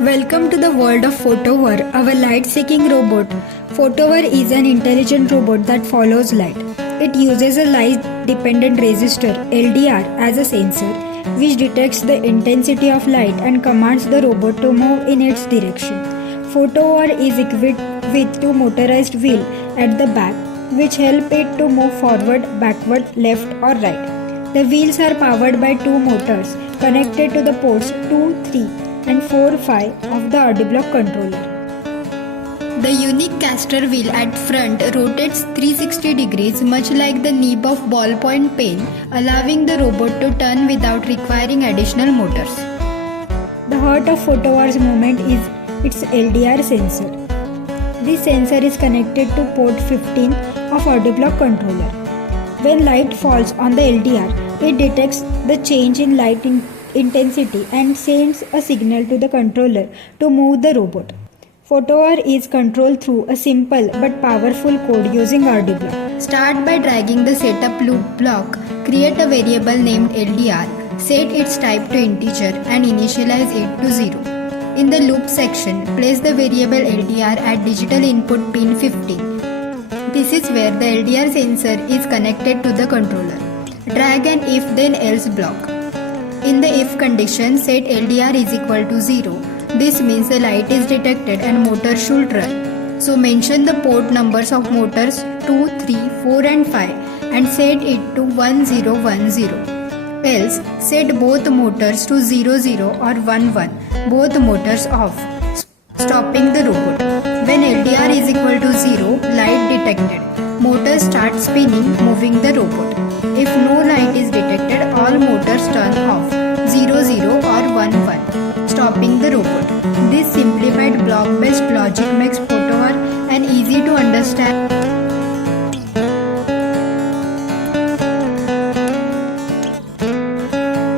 Welcome to the world of Photovore, our light-seeking robot. Photovore is an intelligent robot that follows light. It uses a light-dependent resistor (LDR) as a sensor, which detects the intensity of light and commands the robot to move in its direction. Photovore is equipped with two motorized wheels at the back, which help it to move forward, backward, left, or right. The wheels are powered by two motors connected to the ports 2, 3, and 4, 5 of the Ardublock controller. The unique caster wheel at front rotates 360 degrees much like the nib of ballpoint pen, allowing the robot to turn without requiring additional motors. The heart of Photovore's movement is its LDR sensor. This sensor is connected to port 15 of Ardublock controller. When light falls on the LDR, it detects the change in light intensity and sends a signal to the controller to move the robot. Photovore is controlled through a simple but powerful code using Ardublock. Start by dragging the setup loop block, create a variable named LDR, set its type to integer and initialize it to 0. In the loop section, place the variable LDR at digital input pin 15. This is where the LDR sensor is connected to the controller. Drag an if then else block. In the if condition, set LDR is equal to 0. This means the light is detected and motor should run. So mention the port numbers of motors 2, 3, 4 and 5 and set it to 1010. Else, set both motors to 00 or 11, both motors off, stopping the robot. When LDR is equal to 0, light detected. Motor starts spinning, moving the robot. If no light is detected, all motors turn off, 00 or 11, stopping the robot. This simplified block-based logic makes Photovore an easy to understand